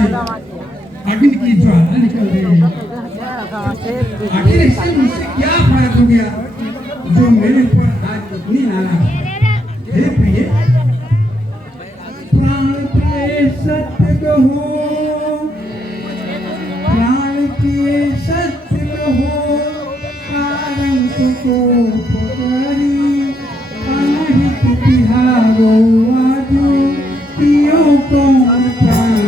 अग्नि की ज्वाला निकल रही है। आखिर इससे मुझसे क्या फर्क हो गया जो मेरे ऊपर आज इतनी नाराज। हे प्रिय, प्राण प्रिय सत्य कहो, प्राण प्रिय सत्य कहो, कारण को पुकारी अनहित बिहारो आजो तियो को प्राण।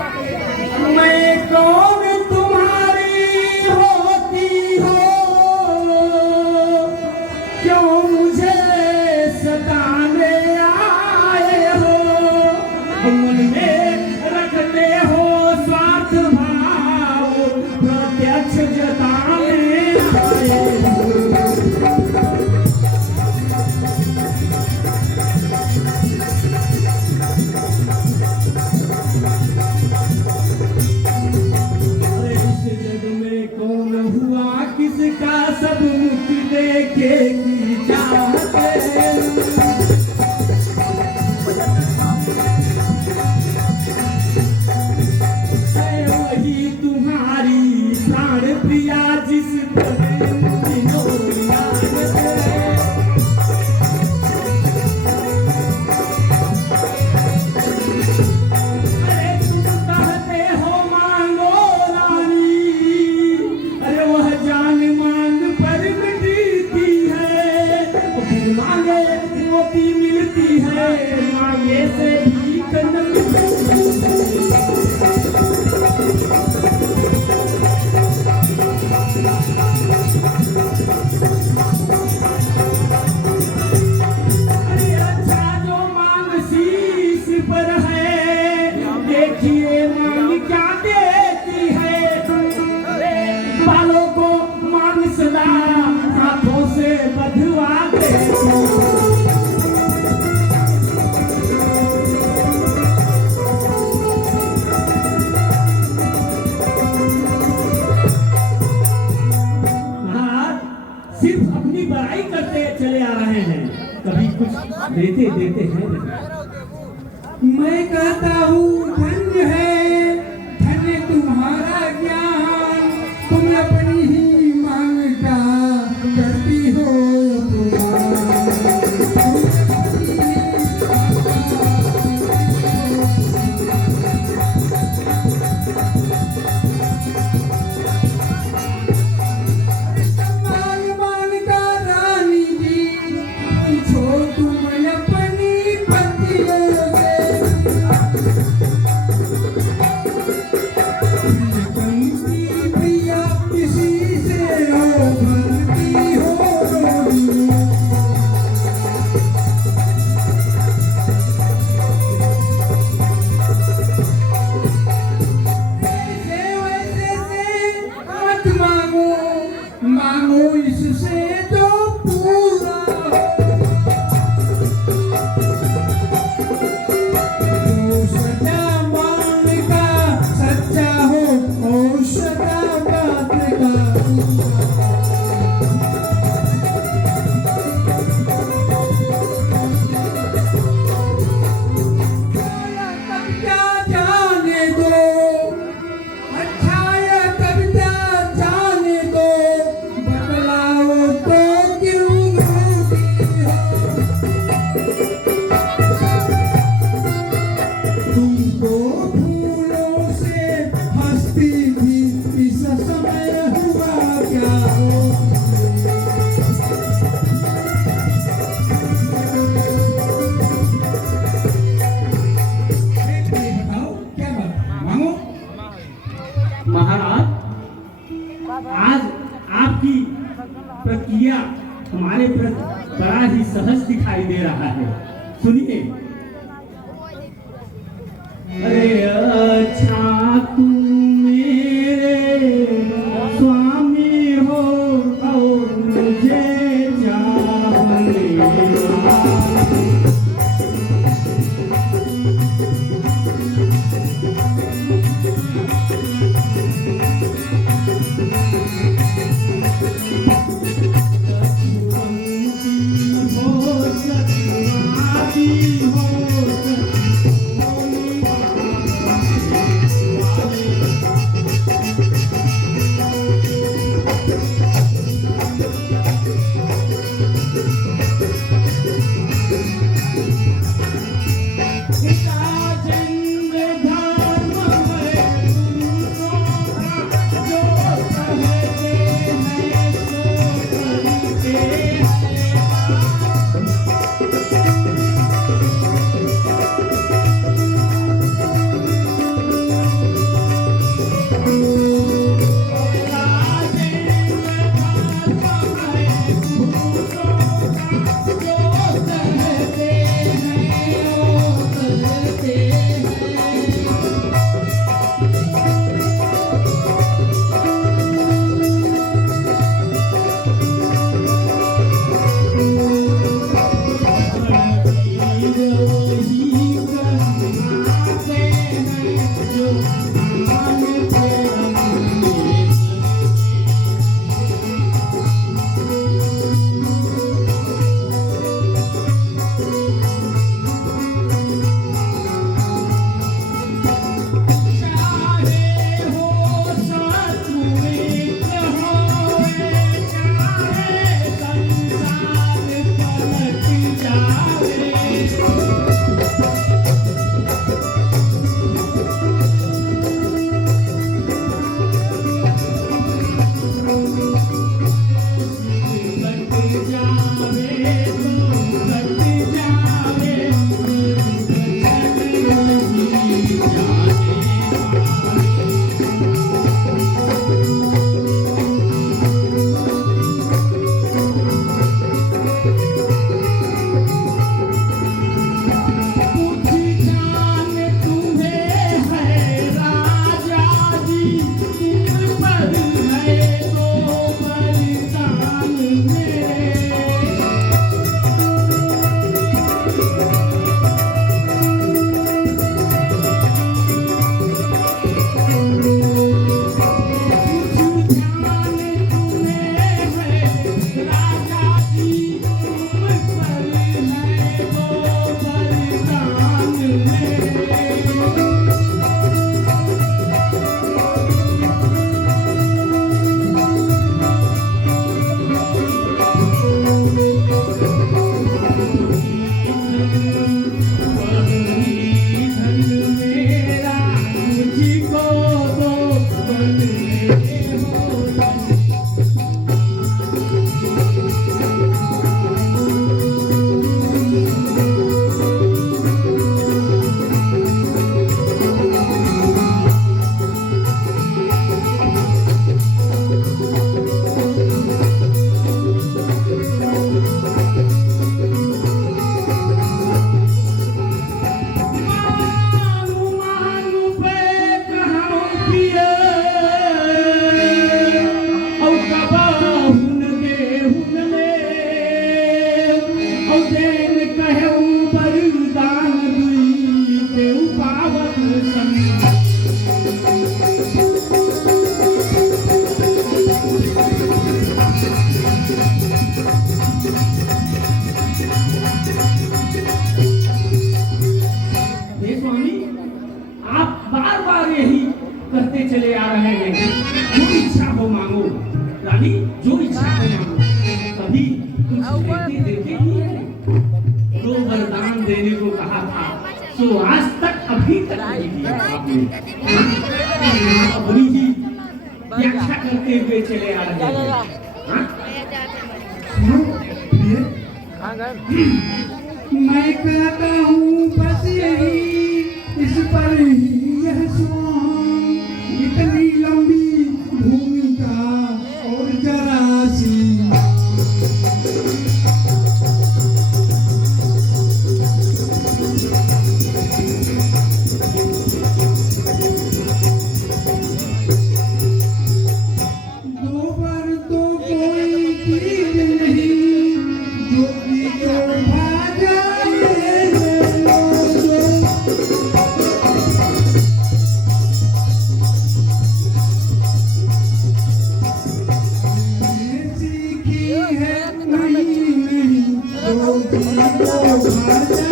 मैं कौन तुम्हारी होती हो, क्यों मुझे सताने आए हो, मन में रखते हो स्वार्थ भाव, प्रत्यक्ष जताने आए हो। किसका सब मुख देखे की चाहते, वही तुम्हारी प्राण प्रिया जिस पर मिलती है, मांगे से भीख न अरे अच्छा जो मांग शीश पर है, देखिए मांग क्या देती है, बालों को मांग सदा हाथों से बंधवा देती। सिर्फ अपनी बड़ाई करते चले आ रहे हैं, कभी कुछ देते हैं। मैं कहता हूँ धन्य है, धन्य तुम्हारा ज्ञान, तुम अपनी ही मांग का करती हो मांगो इससे जो पूरा जो सच्चा मान का सच्चा हो और सदा बात का कविता जाने दो, अच्छा या कविता जाने दो, तुमको फूलों से हंसती थी, इस समय हुआ क्या हो। बताओ क्या बात मांगो। महाराज, आज आपकी प्रक्रिया हमारे प्रति बड़ा ही सहज दिखाई दे रहा है, सुनिए। अरे अच्छा तुम मेरे स्वामी हो और मुझे चाहने हो सकता आप बार बार यही कहते चले आ रहे हैं, जो इच्छा हो मांगो रानी, जो इच्छा हो मांगो। कभी कुछ देते देते ही है, जो वरदान देने को कहा था सो आज तक अभी तक नहीं दिया आपने। अपनी ही व्याख्या करते हुए चले आ रहे हैं। मैं कहता हूँ बस यही, इस पर ही यह सॉन्ग, इतनी लंबी भूमिका और जरा सी। दो बार तो कोई चीज नहीं, जो कि जो भाजा सीखी है नहीं नहीं, जो कि जो भाजा।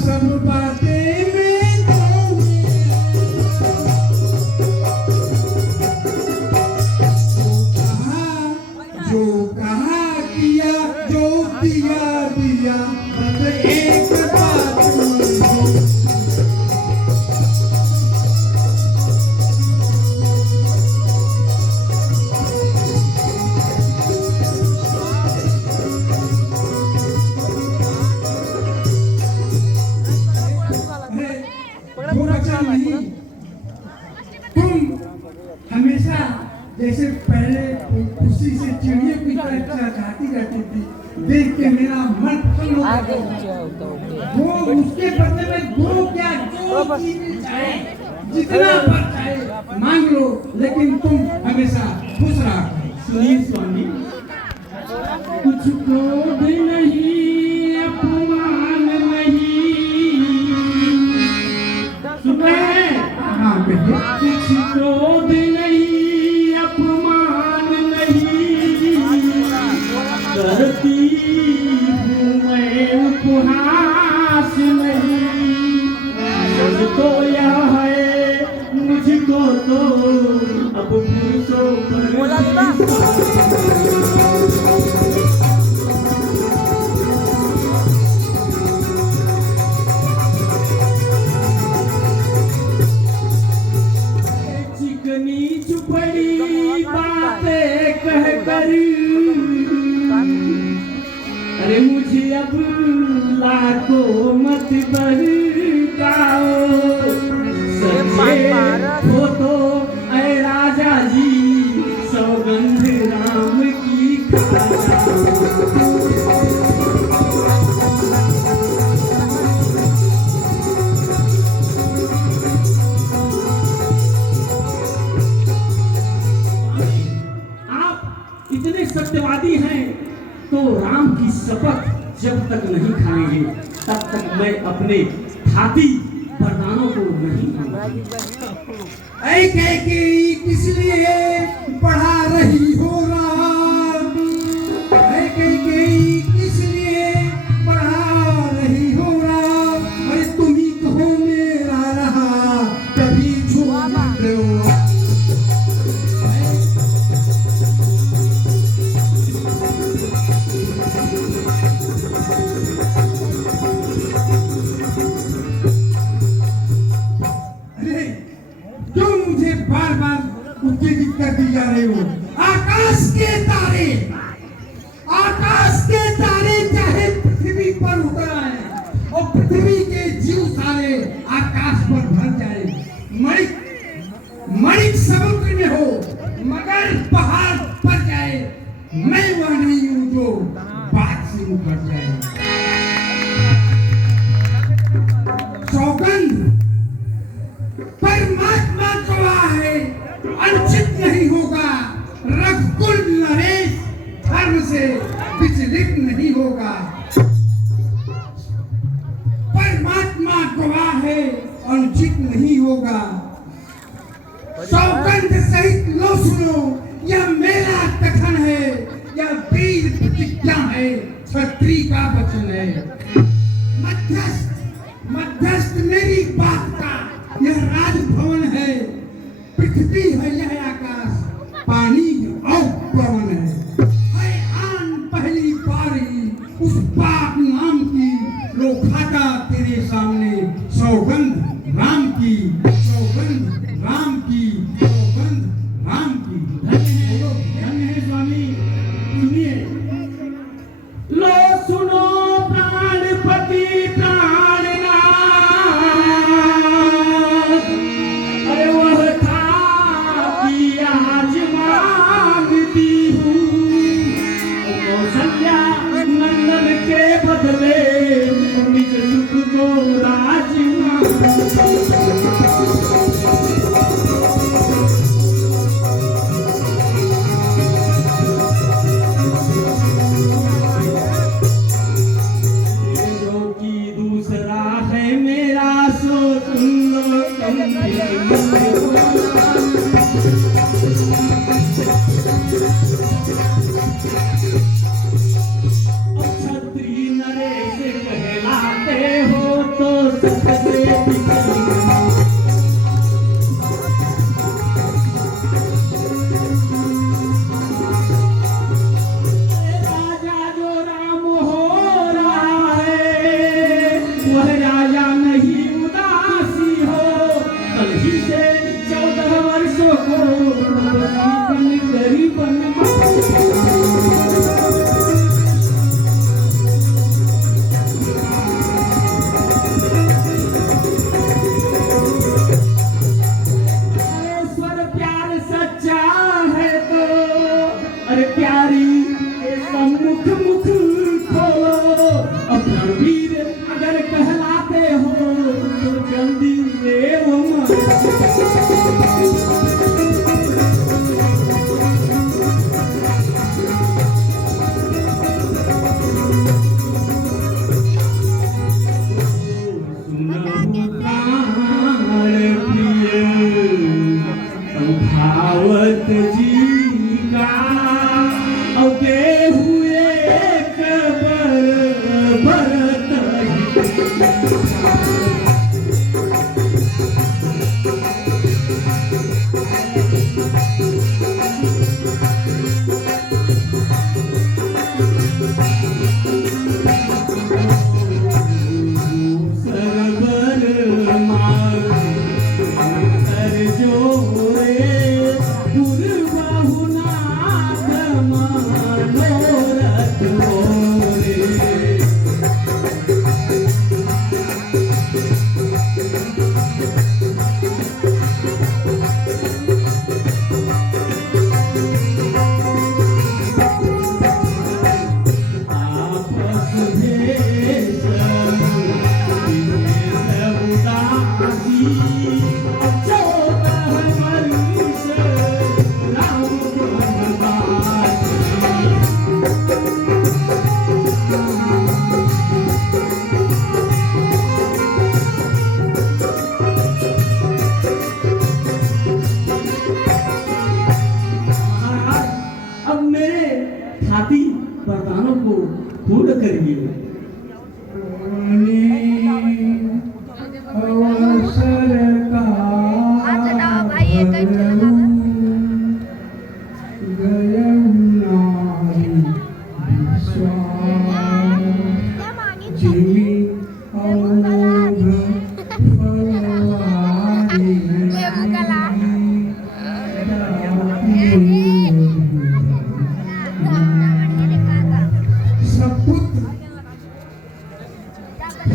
सब बातें में जो कहा किया, जो दिया दिया, बस एक बात नहीं। तुम हमेशा जैसे पहले खुशी से चिड़ियों की तरह जाती रहती थी, देख के मेरा मन प्रसन्न हो जाता। वो उसके बदले में दो क्या जो चीज चाहे, जितना पर चाहे मांग लो, लेकिन तुम हमेशा खुश रहा। सुनिए स्वामी, कुछ क्रोध नहीं, अपमान नहीं, कुछ क्रोध नहीं, अपमान नहीं, करती हूँ मैं उपहास नहीं। मुझको यह है, मुझको तो अब पुरुषों पर बड़ी बातें कह कर, अरे मुझे अब लाखों मत बहकाओ। सच्चे हो तो ऐ राजा जी, सौगंध राम की खाओ। इतने सत्यवादी हैं तो राम की शपथ जब तक नहीं खाएंगे तब तक मैं अपने हाथी वरदानों को नहीं खाऊंगा। ऐ किस लिए पढ़ा रही हो राम, ऐ किस लिए पढ़ा रही हो राम, अरे तुम ही कहो मेरा रहा कभी झूठ दो। बार बार उत्तेजित कर दी जा रहे हो। आकाश के तारे, आकाश के तारे चाहे पृथ्वी पर उतर आए और पृथ्वी के जीव सारे आकाश पर भर जाए, मणिक समुद्र में हो मगर पहाड़ पर जाए, मैं वह नहीं हूं जो बात से उतर जाए। सौगंध परमात्मा गवाह है, अनुचित नहीं होगा, रघुकुल नरेश धर्म से विचलित नहीं होगा। परमात्मा गवाह है, अनुचित नहीं होगा। सौगंध सहित लो सुनो, यह मेरा कथन है, यह वीर प्रतिज्ञा है, क्षत्रिय का वचन है। मध्यस्थ मेरी बात का यह राजभवन है, पृथ्वी है यह आकाश, पानी और पवन है आन पहली बारी उस पाक नाम की, लो खाता तेरे सामने सौगंध राम की, सौगंध राम की, सौगंध राम की। धन्य है स्वामी। सुनिए, लो सुनो प्राणपति प्राणनाथ, अरे वह था कि आज मांगती हूँ, कौशल्या नंदन के बदले निज सुख को राज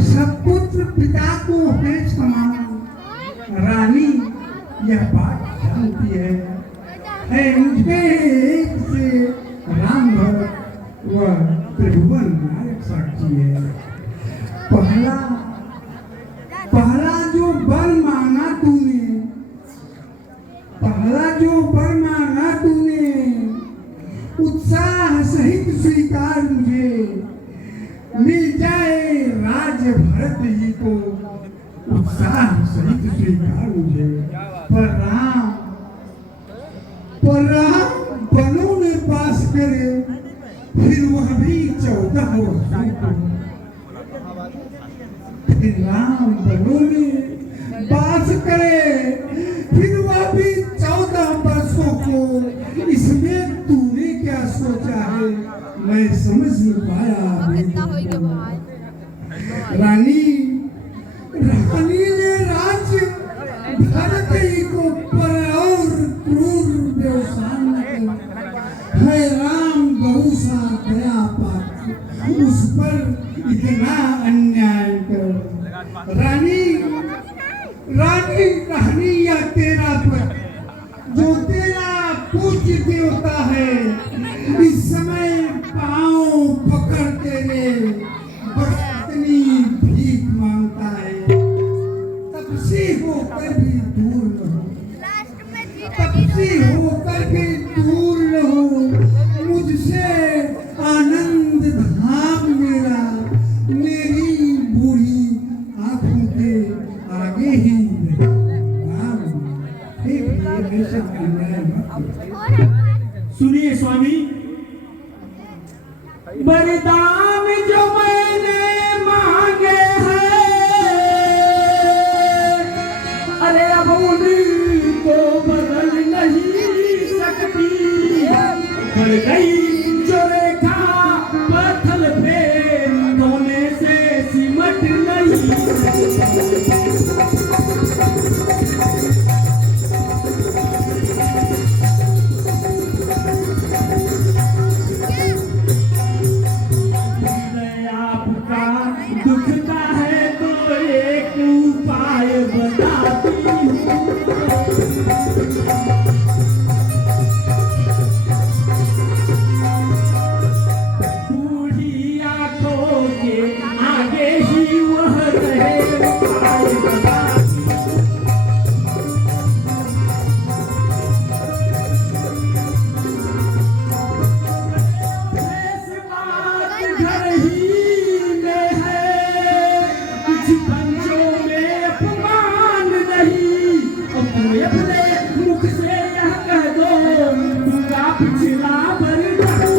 सपुत्र पिता को है समान। रानी यह बात जानती है मुझे एक से राम भक्त व त्रिभुवन नायक साक्षी है। पहला जो वर मांगा तूने, पहला जो वर मांगा तूने, उत्साह सहित स्वीकार राज्य भरत ही को उत्साह सहित स्वीकार मुझे, पर राम बनों में पास करे, फिर वह भी 14 वर्षों को। फिर राम बनों में पास करे, फिर वह भी 14 वर्षों को। इसमें तूने क्या सोचा है, मैं समझ नहीं पाया। रानी ने राज्य भरत ही को पर और क्रूर व्यवसाय है। राम गौ सा दया पात्र, उस पर इतना अन्याय कर। रानी या तेरा पति, जो तेरा पूज्य देवता है, इस समय पांव पकड़ तेरे बरतनी भीख मांगता है। तब से होकर भी दूर न हो, मुझसे आनंद धाम मेरा, मेरी बूढ़ी आंखों के आगे ही सुनिए स्वामी, वरदान जो मैंने मांगे हैं, अरे अब उनको बदल नहीं सकती। बढ़ गई जो रेखा पत्थर पे, धोने से सिमट नहीं दुखता है तो एक उपाय बताती हूँ। बूढ़ी आंखों के आगे ही वह रहे, उपाय बताती हूँ। ऐसी बात घर ही अपने मुख से यह कह दो, दूंगा पिछला वरदान।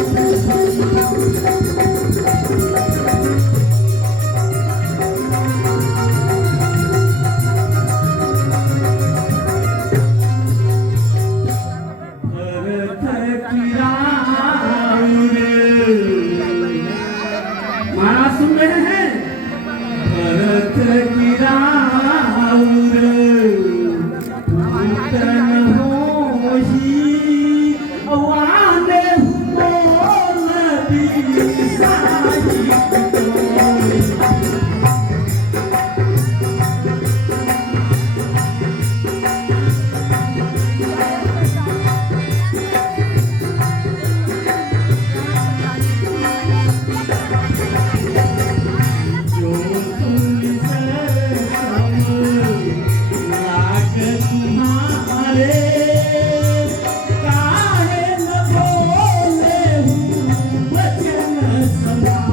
मारा सुन रहे हैं, भरत की काहे न बोले हूँ वचन सदा।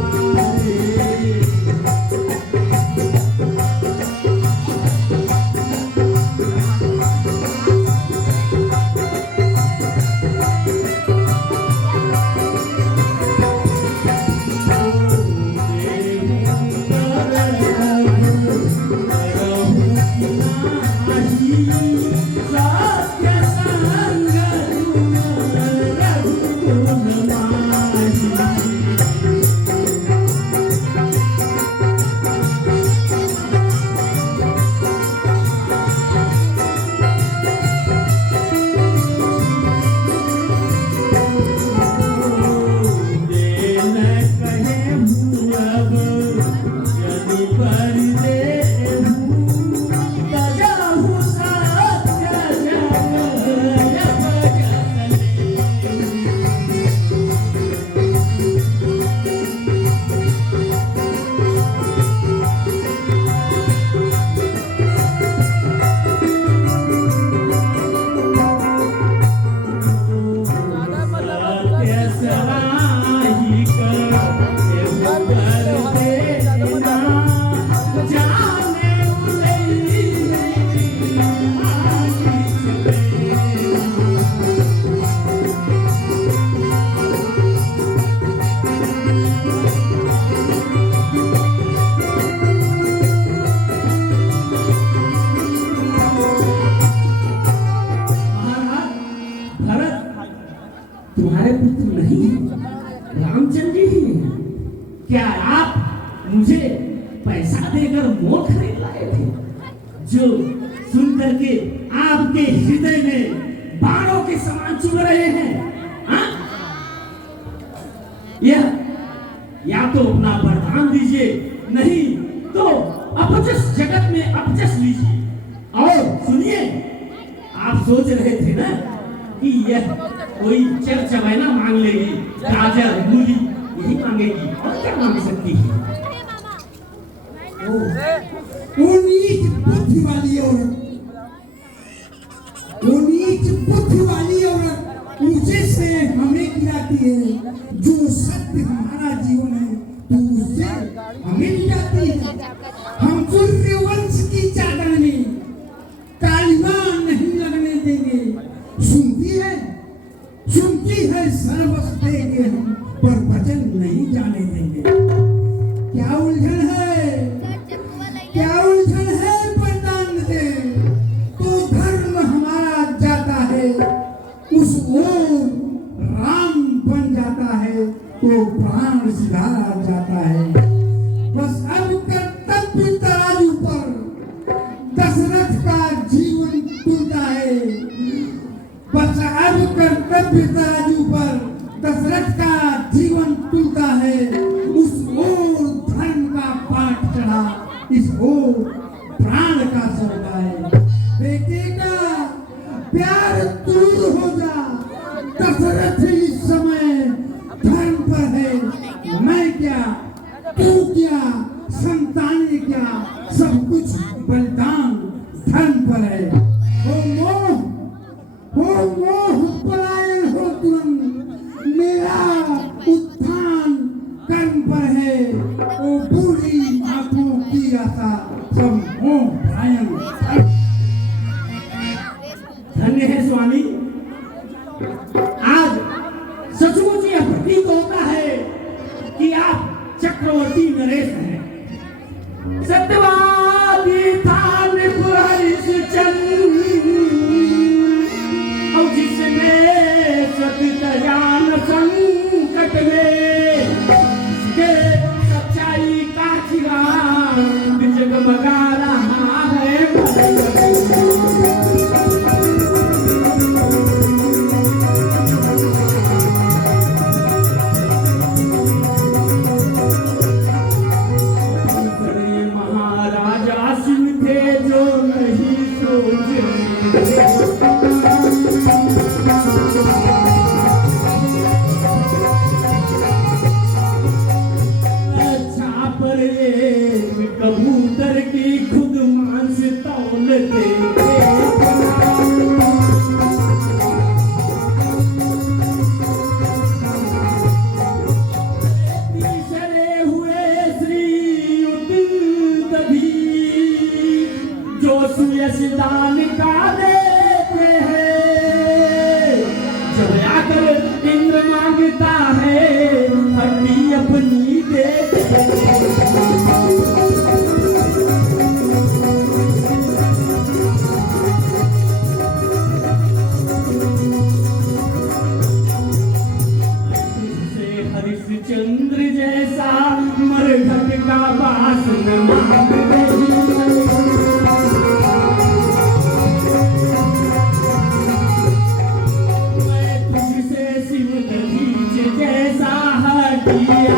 जी ही हैं। क्या आप मुझे पैसा देकर मोर खरीद लाए थे, जो सुन करके आपके हृदय में बाणों के समान चुभ रहे हैं? हाँ? या तो अपना वरदान दीजिए, नहीं तो अपजस जगत में अपजस लीजिए। और सुनिए, आप सोच रहे थे ना कि यह कोई चरचबैना मांग लेगी, गाजर मूली यही मांगेगी, और क्या मांग सकती है? वो नीच बुद्धि वाली औरत, वो नीच बुद्धि वाली औरत मुझे से हमें गिराती है। जो सत्य हमारा जीवन है तो उससे हमें गिराती है। हम सूर्यवंश की चादर में कालिमा नहीं लगने देंगे। सुनती है सर्वस देंगे हम, पर वचन नहीं जाने देंगे। क्या उलझन है, क्या उलझन है? वरदान दे तो धर्म हमारा जाता है, उस ओर राम बन जाता है तो प्राण सिधारा जाता है। बस अब कर्तव्य तराजू पर दशरथ का जीवन टूटा है। बस अब कर्तव्य तराजू पर दशरथ का जीवन टूटा है। उस ओर धर्म का पाठ चढ़ा, इस ओर प्राण का सौदा है। बेटे का प्यार दूर हो जा, दशरथ इस समय धर्म पर है। मैं क्या, तू क्या, संतानें क्या, सब कुछ बलिदान धर्म पर है। हो मोह पलायन हो तुरंत, मेरा उत्थान कर्म पर है। ओ बूढ़ी आंखों की आशा, सब मोह पलायन। धन्य है स्वामी, आज सचमुच यह प्रतीत होता है कि आप चक्रवर्ती नरेश हैं। सत्यवादी था निपुण हरिश्चंद्र, और जिसने सत्यजान संकट में के सच्चाई का चिराग जगमगा रहा है। कबूतर की खुद मांस तौलते तीसरे हुए श्री उदधि, जो सुयशदान का देते हैं। जब आकर इंद्र मांगता है, हड्डी अपनी देते हरिश्चंद्र जैसा मरघट का वासन मैं तुझसे शिव दधीच जैसा हटिया